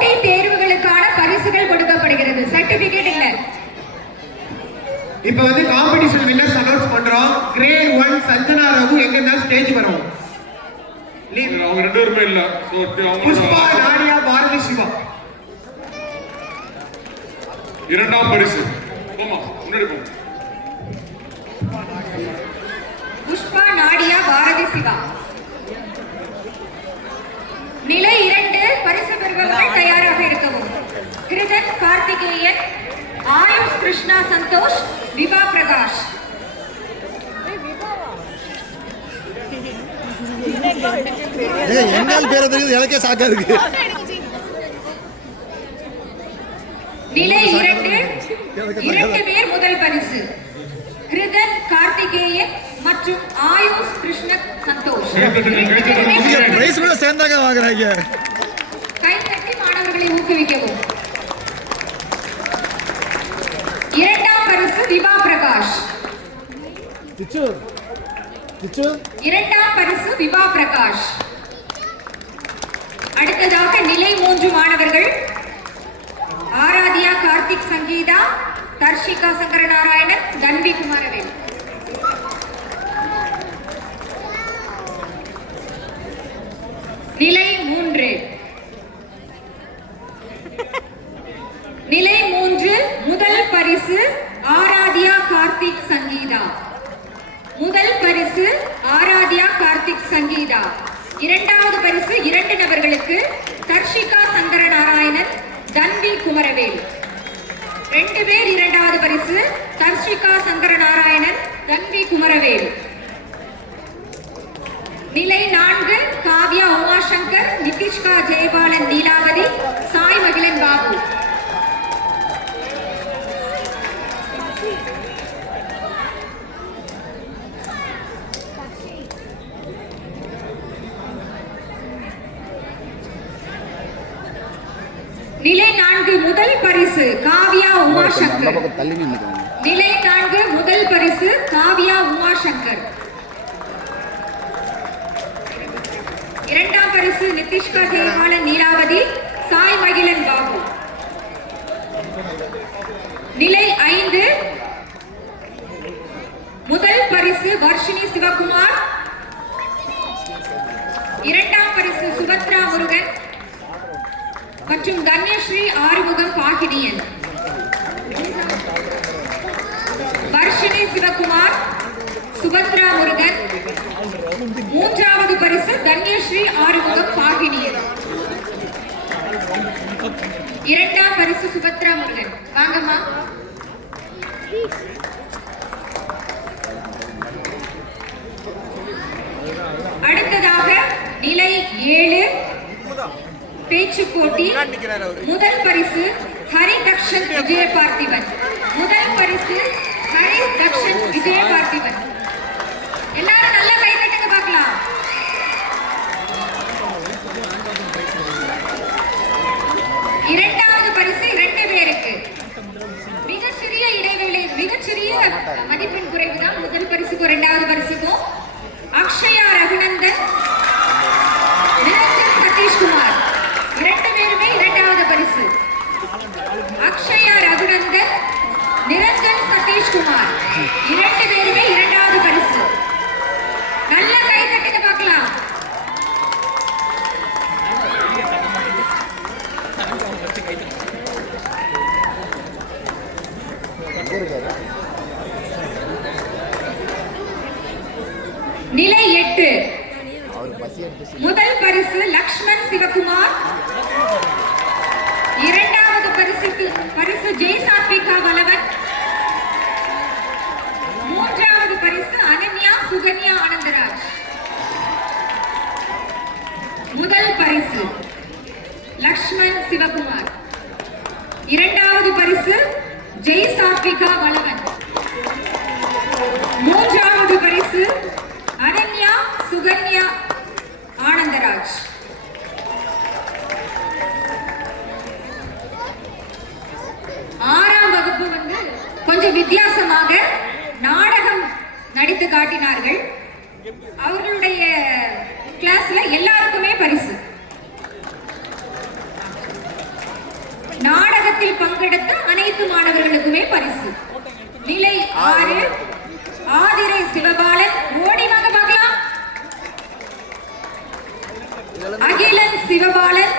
போட்டி தேர்வுகளுக்கான பரிசுகள் கொடுக்கப்படுகிறது. சர்டிபிகேட் இல்ல. இப்போ வந்து காம்படிஷன் வின்னர்ஸ் அனௌன்ஸ் பண்றோம். கிரேட் ஒன் சஞ்சனா ரகு எங்க இருந்தாலும் ஸ்டேஜ் வரும் அவங்க ரெண்டு பேருமே இல்ல. புஷ்பா நாடியா பாரதி சிவா. இரண்டாம் பரிசு. போமா முன்னாடி போங்க புஷ்பா நாடியா பாரதி சிவா. நிலை இரண்டு பரிசு பெறுபவர்கள் தயாராக இருக்கவும். கிருதன் கார்த்திகேயன் ஆயுஷ் கிருஷ்ணா சந்தோஷ் விபா பிரகாஷ். ஏய் என்னால் பேர தெரியுது எனக்கே சாக்கா இருக்கு. நிலை இரண்டு இரண்டு பேர் முதல் பரிசு. கிருதன் கார்த்திகேயன் மற்றும் ஆயுஷ் கிருஷ்ண சந்தோஷ். பிரைஸ் கூட சேர்ந்தாங்க வாங்குறாங்க. கை தட்டி மாணவர்களை ஊக்குவிக்கவும். இரண்டாம் பரிசு விபா பிரகாஷ். இரண்டாம் பரிசு விபா பிரகாஷ். அடுத்ததாக நிலை மூன்று மாணவர்கள். ஆராத்யா கார்த்திக் சங்கீதா தர்ஷிகா சங்கரநாராயணன் கன்வி குமாரவேல் நிலை மூன்று நிலை மூன்று முதல் பரிசு ஆராத்யா கார்த்திக் சங்கீதா முதல் பரிசு ஆராத்யா கார்த்திக் சங்கீதா இரண்டாவது பரிசு இரண்டு நபர்களுக்கு தர்ஷிகா சங்கரநாராயணன் தன்வி குமரவேல் ரெண்டு பேர் இரண்டாவது பரிசு தர்ஷிகா சங்கரநாராயணன் தன்வி குமரவேல் நிலை நான்கு காவ்யா உமாசங்கர் நிதிஷ்கா ஜெயபாலன் நீலாவதி சாய் மகிழன் பாபு நிலை நான்கு முதல் பரிசு காவ்யா உமாசங்கர். நிலை நான்கு முதல் பரிசு காவ்யா உமாசங்கர். இரண்டாம் பரிசு நிதிஷ்கா ஜெயபாலன் நீலாவதி சாய் மகிழன் பாபு. நிலை ஐந்து முதல் பரிசு வர்ஷினி சிவகுமார் இரண்டாம் பரிசு சுபத்ரா முருகன் ஸ்ரீ ஆறுமுகம் பாகினியன். வர்ஷினி சிவகுமார் சுபத்ரா முருகன் மூன்றாவது பரிசு தன்யஸ்ரீ ஆறுமுகம் பாகினியன். இரண்டாம் பரிசு சுபத்ரா முருகன். வாங்கம்மா அடுத்ததாக நிலை ஏழு பேச்சு போட்டி முதல் பரிசு ஹரி தக்ஷன் விஜய பார்த்திபன் முதல் பரிசு ஹரி தக்ஷன் விஜய பார்த்திபன் எல்லாரும் நல்லா கை தட்டுங்க பார்க்கலாம் இரண்டாவது பரிசு இரண்டு பேருக்கு மிகச்சிறிய இடைவேளை மிகச்சிறிய மதிப்பெண் குறைவுதான் முதல் பரிசுக்கும் இரண்டாவது பரிசுக்கும் அக்ஷயா ரகுநந்தன் நிரஞ்சன் சதீஷ்குமார் இரண்டு பேருமே இரண்டாவது பரிசு அக்ஷயா ரகுநந்தன் நிரஞ்சன் சதீஷ்குமார் இரண்டு பேருமே இரண்டாவது பரிசு நல்ல கை தட்டுங்க பார்க்கலாம் நிலை எட்டு முதல் பரிசு லக்ஷ்மண் சிவகுமார் இரண்டாவது பரிசுக்கு பரிசு ஜெய் சாத்விகா வலவன் மூன்றாவது பரிசு அனன்யா சுகன்யா ஆனந்தராஜ். முதல் பரிசு லக்ஷ்மண் சிவகுமார். இரண்டாவது பரிசு ஜெய் சாத்விகா வளவன் மூன்றாவது பரிசு அனன்யா சுகன்யா ஆனந்தராஜ் ஆறாம் வகுப்பு வந்து கொஞ்சம் மூலமாக நாடகம் நடித்து காட்டினார்கள். அவர்களுடைய கிளாஸ்ல எல்லாருக்குமே பரிசு. நாடகத்தில் பங்கெடுத்த அனைத்து மாணவர்களுக்குமே பரிசு. நிலை ஆறு ஆதிரை சிவபாலன் ஓடி மக பார்க்கலாம். அகிலன் சிவபாலன்.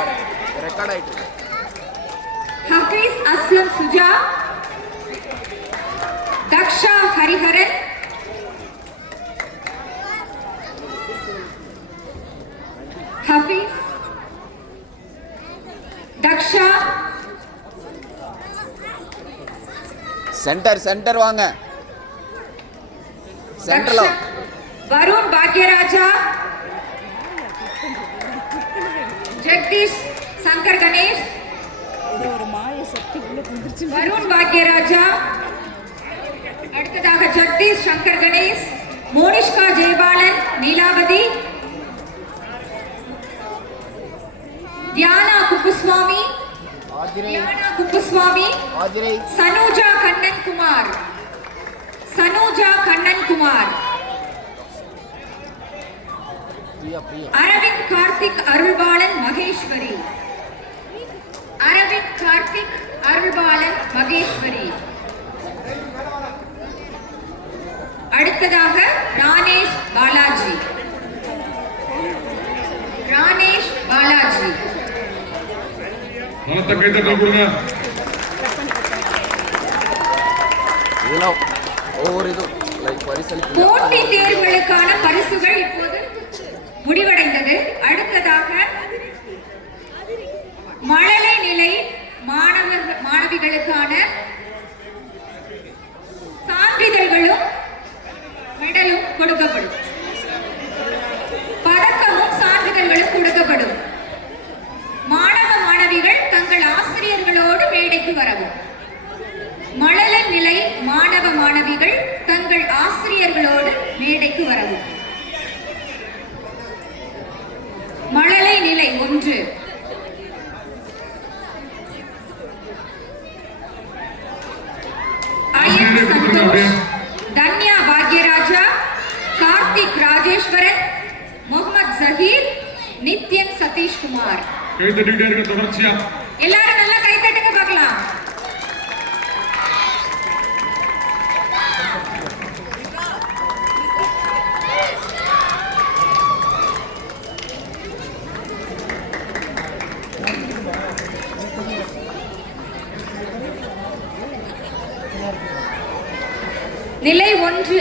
ஹபீஸ் அஸ்லம் சுஜா. ஹரிஹரன். ஹபீஸ். தக்ஷா. சென்டர் சென்டர் வாங்க. சென்டர்ல வருண் பாக்யராஜா. ஜெகதீஷ் சங்கர் கணேஷ். வருண் பாக்யராஜா. அடுத்ததாக ஜெகதீஷ் சங்கர் கணேஷ் மோனிஷ்கா ஜெயபாலன் நீலாவதி தியானா குப்புசுவாமி ஆதிரை தியானா குப்புசுவாமி ஆதிரை சனோஜா கண்ணன் குமார் சனோஜா கண்ணன் குமார் அரவிந்த் கார்த்திக் அருள்பாலன் மகேஸ்வரி. அரவிந்த் கார்த்திக் அருள்பாலன் மகேஸ்வரி. அடுத்ததாக ராணேஷ் பாலாஜி. ராணேஷ் பாலாஜி. பலத்த கைத்தட்டல் கொடுங்க ஒவ்வொரு இதுவும் போட்டி தேர்வுகளுக்கான பரிசுகள் இப்போது முடிவடைந்தது. அடுத்ததாக மழலை நிலை மாணவர் மாணவிகளுக்கான சான்றிதழ்களும் மெடலும் கொடுக்கப்படும் பதக்கமும் சான்றிதழ்களும் கொடுக்கப்படும் மாணவ மாணவிகள் தங்கள் ஆசிரியர்களோடு மேடைக்கு வரவும் மழலை நிலை மாணவ மாணவிகள் தங்கள் ஆசிரியர்களோடு மேடைக்கு வரவும். மழலை நிலை ஒன்று. தன்யா பாக்யராஜா கார்த்திக் ராஜேஸ்வரன் முகமது ஜஹீர் நித்யன் சதீஷ்குமார். இருக்க தொடர்ச்சியா நல்லா கை தட்டுங்க பார்க்கலாம் நிலை ஒன்று.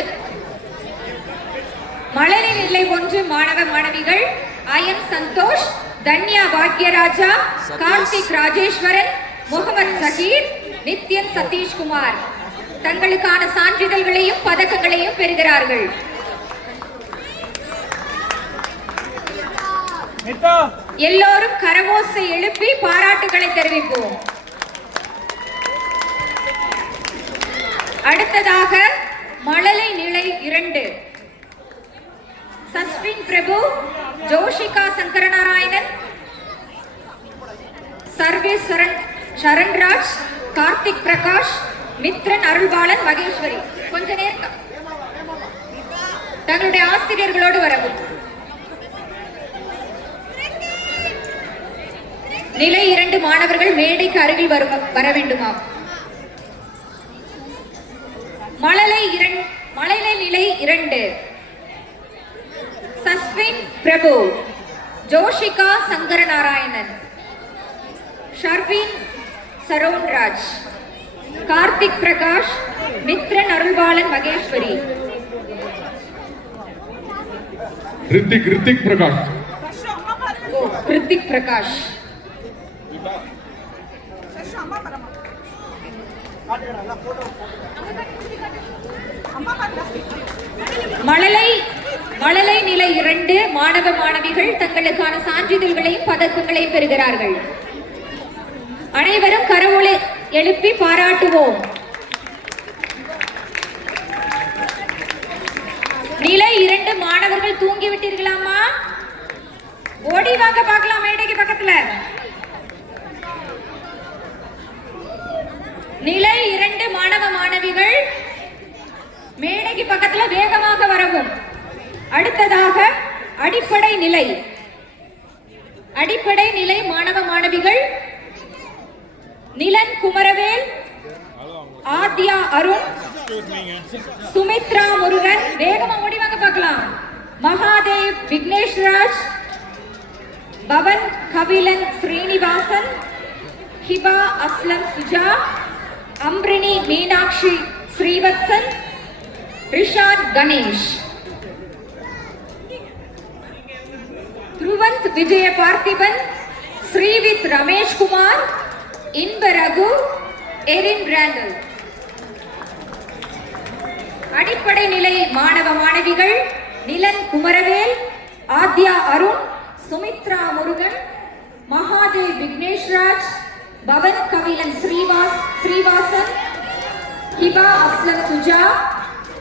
மழலை நிலை ஒன்று மாணவ மாணவிகள். அயன் சந்தோஷ் தன்யா பாக்யராஜா. கார்த்திக் ராஜேஸ்வரன் முகமது சகீர் நித்யன் சதீஷ்குமார். தங்களுக்கான சான்றிதழ்களையும் பதக்கங்களையும் பெறுகிறார்கள். எல்லோரும் கரவோசை எழுப்பி பாராட்டுகளை தெரிவிப்போம். அடுத்ததாக மழலை நிலை இரண்டு. சஸ்வின் பிரபு ஜோஷிகா சங்கரநாராயணன் சர்வேஸ்வரன் சரண்ராஜ் கார்த்திக் பிரகாஷ் மித்ரன் அருள்பாலன் மகேஸ்வரி. கொஞ்ச நேரம். தங்களுடைய ஆசிரியர்களோடு வரவும். நிலை இரண்டு மாணவர்கள் மேடைக்கு அருகில் வரும் வர வேண்டுமாம். மழலை இரண்டு மழலை நிலை இரண்டு. சஸ்வின் பிரபு ஜோஷிகா சங்கரநாராயணன் ஷர்வின் சரோன்ராஜ் கார்த்திக் பிரகாஷ் மித்ரன் அருள்பாலன் மகேஸ்வரி. ரித்திக் ரித்திக் பிரகாஷ். ஓ, கிருத்திக் பிரகாஷ். மழலை மழலை நிலை இரண்டு மாணவ மாணவிகள் தங்களுக்கான சான்றிதழ்களையும் பதக்கங்களையும் பெறுகிறார்கள். அனைவரும் கரவொலி எழுப்பி பாராட்டுவோம். நிலை இரண்டு மாணவர்கள் தூங்கி விட்டீர்களாமா ஓடி வாங்க பார்க்கலாம் மேடைக்கு பக்கத்துல? நிலை இரண்டு மாணவ மாணவிகள் மேடைக்கு பக்கத்துல வேகமாக வரவும். அடுத்ததாக அடிப்படை நிலை. அடிப்படை நிலை மாணவ மாணவிகள் நிலன் குமரவேல் ஆத்யா அருண் சுமித்ரா முருகன். வேகமா ஓடிவாங்க பார்க்கலாம். மகாதேவ் விக்னேஷ் ராஜ் பவன் கபிலன் ஸ்ரீனிவாசன் ஹிபா அஸ்லம் சுஜா அம்ரினி மீனாட்சி ஸ்ரீவத்சன் ரிஷாத் கணேஷ். த்ருவந்த் விஜய பார்த்திபன் ஸ்ரீவித் ரமேஷ்குமார் இன்பரகு எரின் பிராண்டல் அடிப்படை நிலை மாணவ மாணவிகள் நிலன் குமரவேல் ஆத்யா அருண் சுமித்ரா முருகன் மகாதேவ் விக்னேஷ்ராஜ் பவன் கவிலன் ஸ்ரீவாஸ் ஸ்ரீவாசன் ஹிபா அஸ்லம் சுஜா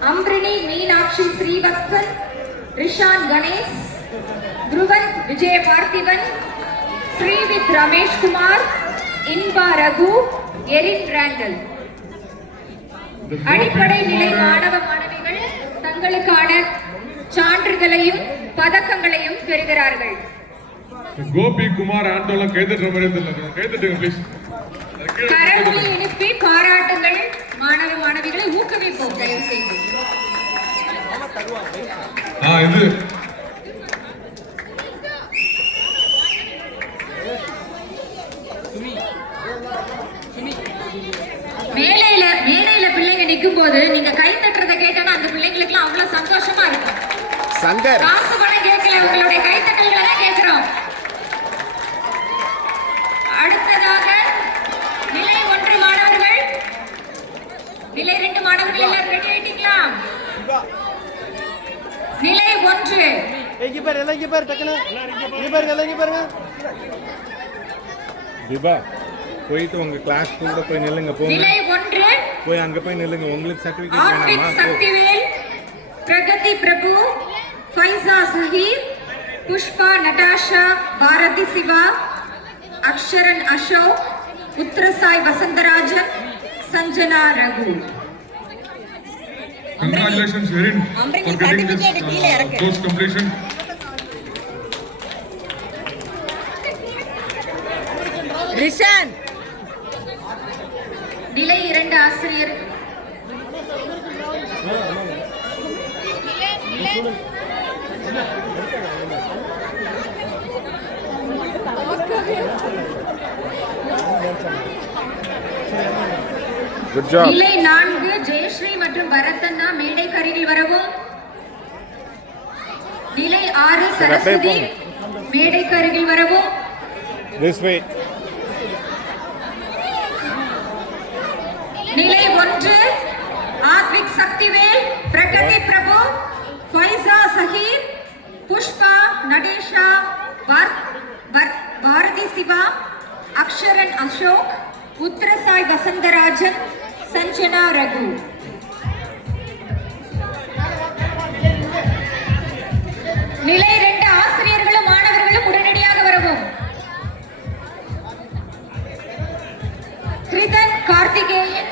அம்ரினி மீனாட்சி ஸ்ரீவத்சன் ரிஷான் கணேஷ் துருவன் விஜய பார்த்திபன் ஸ்ரீவித் ரமேஷ்குமார் இன்பா ரகு எரின் ரேண்டல் அடிப்படை நிலை மாணவ மாணவிகள் தங்களுக்கான சான்றுகளையும் பதக்கங்களையும் பெறுகிறார்கள் கோபி குமார் ஆண்டோலாம் கைதட்டுற மாதிரி கரங்களை பாராட்டுங்கள் மாணவ மாணவிகளை ஊக்குவிப்போம் தயவு செய்து. ஆ இது. மேலையில மேடையில பிள்ளைங்க நிக்கும் போது நீங்க கை தட்டுறதை கேட்டோன்னா அந்த பிள்ளைங்களுக்கு அவ்வளவு சந்தோஷமா இருக்கும். சங்கர் காசு பணம் கேட்கல உங்களுடைய கைத்தட்டல்களை தான் கேட்கிறோம் அடுத்ததாக நிலை ஒன்று மாணவர்கள் நிலை ரெண்டு மாணவர்கள் எல்லாரும் ரெடி ஆயிட்டீங்களா நிலை ஒன்று இங்க பாரு எல்லாம் இங்க பாரு டக்குனு. இங்க பாருங்க எல்லாம் இங்க பாருங்க. திபா போயிட்டு உங்க கிளாஸ் கூட போய் நில்லுங்க போங்க. நிலை ஒன்று. போய் அங்க போய் நில்லுங்க உங்களுக்கு சர்டிபிகேட் ஆர்பிக் வேணாமா போ. Sakthivel Pragathi Prabhu Faiza Zaheer Pushpa Natasha Bharathi Siva Aksharan Ashok Uttarasai Vasantharajan Sanjana Raghu. Congratulations everyone for getting this course completion Rishan நிலை இரண்டு ஆசிரியர் குட் ஜாப் நிலை நான்கு ஜெயஸ்ரீ மற்றும் பரதன்னா மேடைக்கு அருகில் வரவும். நிலை ஆறு சரஸ்வதி மேடைக்கு அருகில் வரவும். திஸ் வே நிலை ஒன்று ஆத்விக் சக்திவேல் பிரகதி பிரபு ஃபைசா சஹீர் புஷ்பா நடேஷா பாரதி சிவா அக்ஷரன் அசோக் உத்தரசாய் வசந்தராஜன் சஞ்சனா ரகு நிலை ரெண்டு ஆசிரியர்களும் மாணவர்களும் உடனடியாக வரவும். கிருதன் கார்த்திகேயன்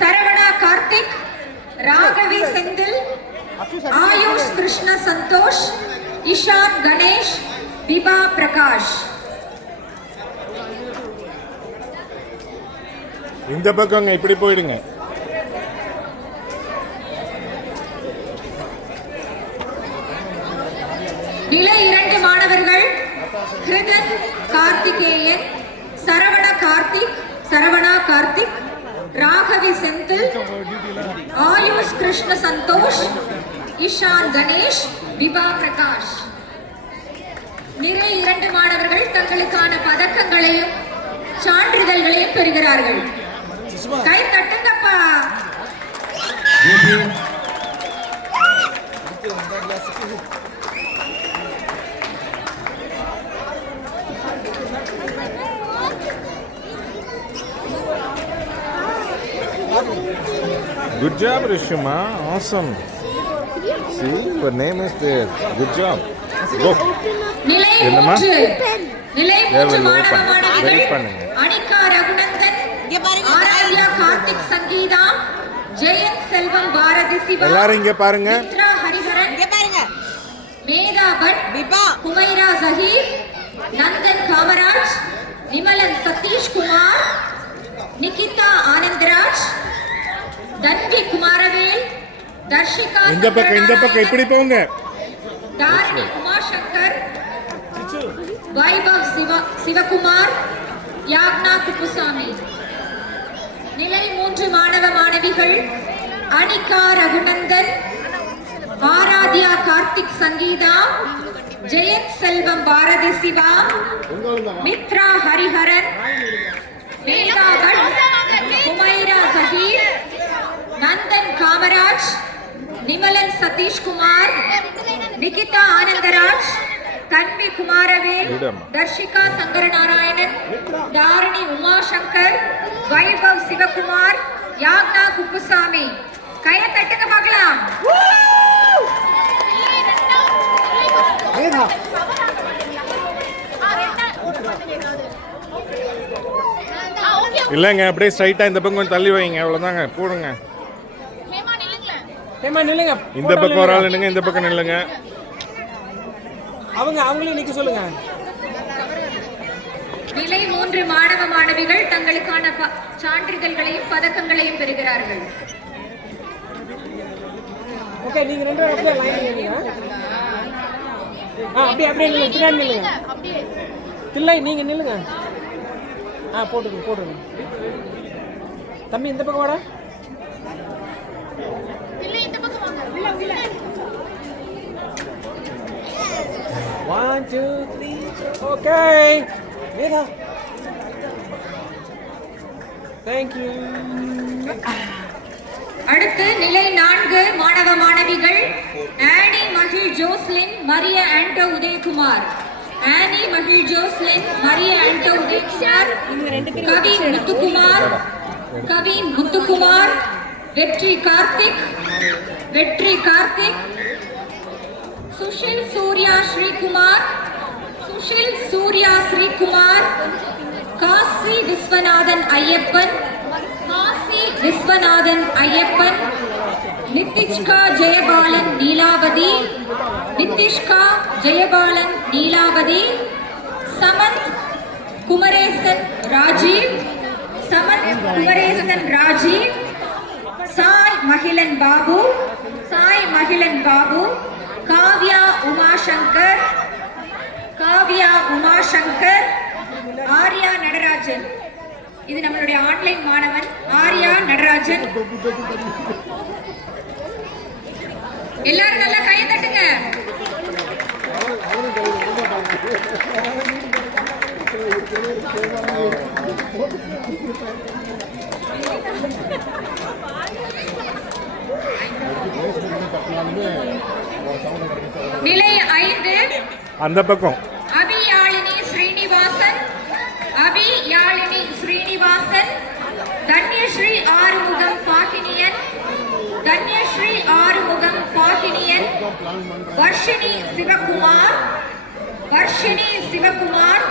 சரவணா கார்த்திக் ராகவி செந்தில் ஆயுஷ் கிருஷ்ண சந்தோஷ் இஷான் கணேஷ் விபா பிரகாஷ். இந்த பக்கங்க இப்படி போயிடுங்க. நிலை இரண்டு மாணவர்கள் கிருதன் கார்த்திகேயன் சரவண கார்த்திக் சரவணா கார்த்திக் ராகவி செந்தில் ஆயுஷ் கிருஷ்ண சந்தோஷ் இஷான் கணேஷ் விபா பிரகாஷ். நிறை இரண்டு மாணவர்கள் தங்களுக்கான பதக்கங்களையும் சான்றிதழ்களையும் பெறுகிறார்கள். கை தட்டுங்கப்பா. Job Rishuma awesome see your name is there good job go நிலை என்னம்மா? நிலை மூன்று will மாணவ. மாணவிகள் Wait பண்ணுங்க. அனிகா ரகுநந்தன் இங்க பாருங்க, ஆராத்யா சங்கீதா ஜெயந்த் செல்வம் பாரதி சிவா எல்லாரும் இங்க பாருங்க. மித்ரா ஹரிஹரன் இங்க பாருங்க. மேதா பட் விபா. குமைரா ஜஹீர் நந்தன் காமராஜ் நிமல நிமலன் சதீஷ்குமார் நிகிதா ஆனந்தராஜ் தன்வி குமாரவேல் தர்ஷிகா இந்த பக்கம் இந்த பக்கம் இப்படி போங்க. தாரிணி உமாசங்கர் வைபவ் சிவ சிவகுமார் யாக்னா குப்புசாமி. நிலை மூன்று மாணவ மாணவிகள் அனிகா ரகுநந்தன் ஆராத்யா கார்த்திக் சங்கீதா ஜெயந்த் செல்வம் பாரதி சிவா மித்ரா ஹரிஹரன் மேதா குமைரா ஜஹீர் நந்தன் காமராஜ் நிமலன் சதீஷ்குமார் நிகிதா தன்வி குமாரவேல். தர்ஷிகா சங்கரநாராயணன் தாரிணி உமாசங்கர் வைபவ் சிவகுமார் யாக்னா குப்புசாமி. கையை தட்டுங்க பார்க்கலாம். இல்லைங்க அப்படியே ஸ்ட்ரைட்டாக இந்த பக்கம் கொஞ்சம் தள்ளி வைங்க அவ்வளோதாங்க போடுங்க. ஏமா நில்லுங்க. இந்த பக்கம் ஒரு ஆள் நில்லுங்க இந்த பக்கம் நில்லுங்க. அவங்க அவங்களையும் நிக்க சொல்லுங்க. நிலை மூன்று மாணவ மாணவிகள் தங்களுக்கான ப- சான்றிதழ்களையும் பதக்கங்களையும் பெறுகிறார்கள். ஓகே நீங்க ரெண்டு பேரும் லைன் நில்லுங்க. ஆ அப்படியே அப்படியே நில்லுங்க பின்னாடி நில்லுங்க. தில்லை நீங்க நில்லுங்க. ஆ போட்டுருங்க போட்டுருங்க தம்பி இந்த பக்கம் வாடா. One, two, three. Okay. Mira. Thank you. அடுத்து நிலை நான்கு மாணவ மாணவிகள் ஆனி மகிழ் ஜோஸ்லின் மரிய ஆண்டோ உதயகுமார் ஆனி மகிழ் ஜோஸ்லின் மரிய ஆண்டோ உதயகுமார் கவி முத்துக்குமார் கவி முத்துக்குமார் வெற்றி கார்த்திக் வெற்றி கார்த்திக் சுஷில் சூர்யா ஸ்ரீகுமார் சுஷில் சூர்யா ஸ்ரீகுமார் காசி விஸ்வநாதன் ஐயப்பன் காசி விஸ்வநாதன் ஐயப்பன் நித்திஷ்கா ஜெயபாலன் நீலாவதி நித்திஷ்கா ஜெயபாலன் நீலாவதி சமந்த் குமரேசன் ராஜீவ் சமந்த் குமரேசன் ராஜீவ் சாய் மகிழன் பாபு சாய் மகிழன் பாபு காவ்யா உமாசங்கர் காவ்யா உமாசங்கர் ஆர்யா நடராஜன். இது நம்மளுடைய ஆன்லைன் மாணவன் ஆர்யா நடராஜன். எல்லாரும் நல்லா கையை தட்டுங்க. நிலை ஐந்து. அந்த பக்கம். அபியாழினி ஸ்ரீனிவாசன். அபியாழினி ஸ்ரீனிவாசன். தன்யஸ்ரீ ஆறுமுகம் பாகினியன். தன்யஸ்ரீ ஆறுமுகம் பாகினியன். வர்ஷினி சிவகுமார். வர்ஷினி சிவகுமார்.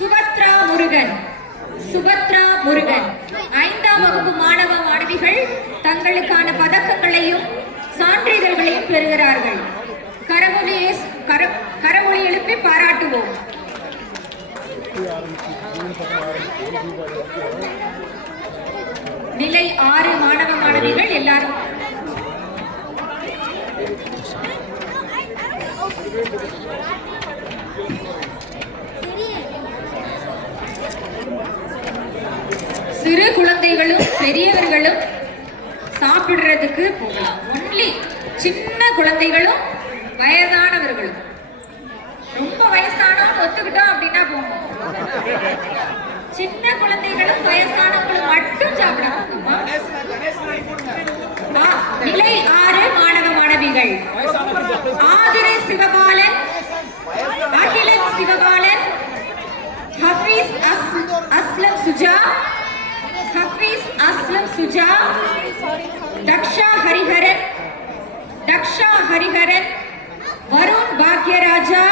சுபத்ரா முருகன். சுபத்ரா முருகன். ஐந்தாம் வகுப்பு மாணவ மாணவிகள். தங்களுக்கான பதக்கங்களையும் சான்றிதழ்களையும் பெறுகிறார்கள். கரமொழியை கரமொழி எழுப்பி பாராட்டுவோம். நிலை ஆறு மாணவ மாணவிகள் எல்லாரும். சிறு குழந்தைகளும் பெரியவர்களும் சாப்பிடுறதுக்கு போகலாம். ஒன்லி சின்ன குழந்தைகளும் வயதானவர்களும். ரொம்ப வயசானவங்க ஒத்துக்கிட்டோம் அப்படின்னா போகும் சின்ன குழந்தைகளும் வயசானவங்களும் மட்டும் சாப்பிடலாம். நிலை ஆறு மாணவ மாணவிகள். ஆதிரை சிவபாலன் அகிலன் சிவபாலன் ஹபீஸ் அஸ்- அஸ்லம் சுஜா ஹபீஸ் அஸ்லம் சுஜா தக்ஷா ஹரிஹரன். தக்ஷா ஹரிஹரன். வருண் பாக்யராஜா.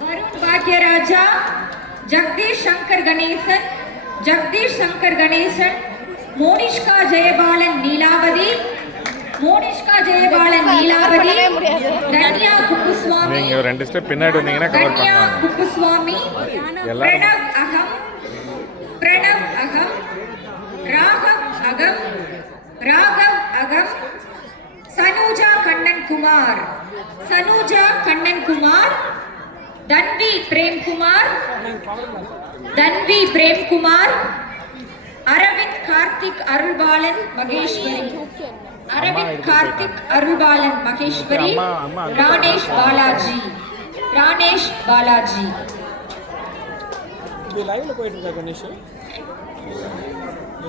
வருண் பாக்யராஜா. ஜெகதீஷ் சங்கர் கணேசன். ஜெகதீஷ் சங்கர் கணேசன். மோனிஷ்கா ஜெயபாலன் நீலாவதி. மோனிஷ்கா ஜெயபாலன் நீலாவதி. தன்யா குப்புசுவாமி. நீங்கள் ரெண்டு ஸ்டெப் பின்னாடி வந்தீங்கன்னா கவர் பண்ணலாம். குப்புசுவாமி. எல்லாரும் பிரணவ் அகம். பிரணவ் அகம். ராகவ் அகம். ராகவ் அகம் சனூஜா கண்ணன் குமார் சனூஜா கண்ணன் குமார் தன்வி பிரேம்குமார் தன்வி பிரேம்குமார் அரவிந்த் கார்த்திக் அருள்பாலன் மகேஸ்வரி. அரவிந்த் கார்த்திக் அருள்பாலன் மகேஸ்வரி ராணேஷ் பாலாஜி. ராணேஷ் பாலாஜி. இது லைவ்ல போயிட்டு இருக்கா கணேஷ்?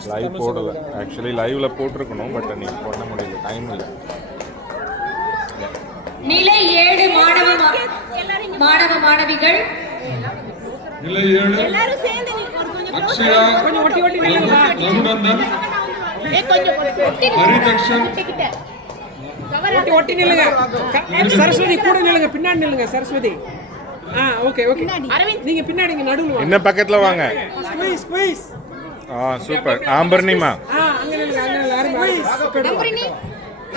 லைவ் போடல. ஆக்சுவலி லைவ்ல போட்டிருக்கணும் பட் நீ பண்ண முடியல. டைம் இல்லை. நிலை ஏழு மாணவ மாணவ மாணவிகள். நிலை ஏழு. எல்லாரும் சேர்ந்து நிக்க- ஒரு கொஞ்சம் அக்ஷயா கொஞ்சம் ஒட்டி ஒட்டி நில்லுங்கப்பா ரகுநந்தன் ஒட்டி. ஹரிதக்ஷன். கிட்ட ஒட்டி ஒட்டி. நில்லுங்க. சரஸ்வதி கூட நில்லுங்க. பின்னாடி நில்லுங்க சரஸ்வதி. ஆ ஓகே ஓகே. அரவிந்த் நீங்க பின்னாடி இங்க நடுவுல வாங்க. இன்னும் பக்கத்துல வாங்க? ஸ்குவீஸ் ஸ்குவீஸ் ஆ சூப்பர். ஆம்பர்னிமா. அம்பரினி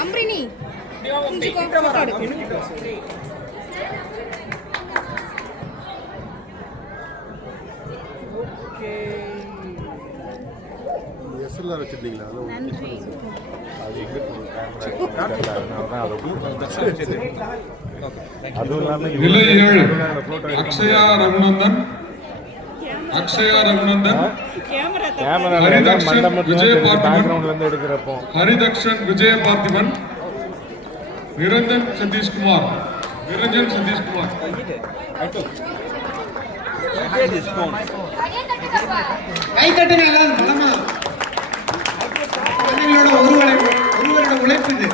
அம்பரினி எஸ்எல்ஆர் வச்சிருந்தீங்களா? அது எங்க கேமரா அதனால தான் அதை வச்சது. அதுவும் இல்லாம நிலை ஏழு போட்டோ அக்ஷயா ரகுநந்தன் அக்ஷயா ரகுநந்தன் கேமரா ஹரிதக்ஷன், மண்டபத்துல விஜய் பார்த்திபன். ஹரிதக்ஷன் விஜய பார்த்திபன் நிரஞ்சன் சதீஷ்குமார் நிரஞ்சன் சதீஷ்குமார். கை தட்டுங்க எல்லாரும் பலமா. குழந்தைகளோட ஒருவரை ஒருவரோட உழைப்பு இது.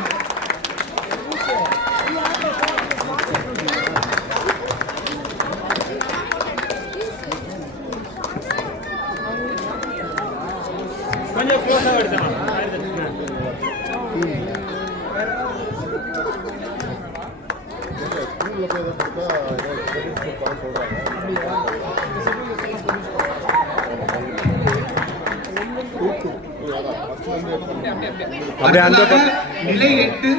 ஸ்கூலில் போய் எதாவது கொடுத்தா சொல்கிறாங்க அப்படியே? அந்த அடுத்ததாக நிலை எட்டு.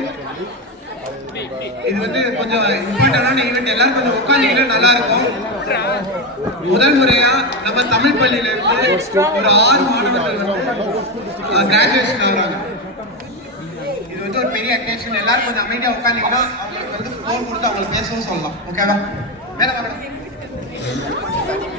இது வந்து கொஞ்சம் இம்பார்ட்டன்டான ஈவெண்ட் எல்லாரும் கொஞ்சம் உட்காந்தீங்கன்னா நல்லா இருக்கும் முதல் முறையா நம்ம தமிழ் பள்ளியில இருந்து ஒரு ஆறு மாணவர்கள் வந்து கிராஜுவேஷன் ஆகுறாங்க. இது வந்து ஒரு பெரிய அக்கேஷன் எல்லாரும் கொஞ்சம் அமைதியா உட்காந்தீங்கன்னா அவங்களுக்கு வந்து ஃபோன் கொடுத்து அவங்களுக்கு பேசவும் சொல்லலாம். ஓகேவா மேடம் மேடம்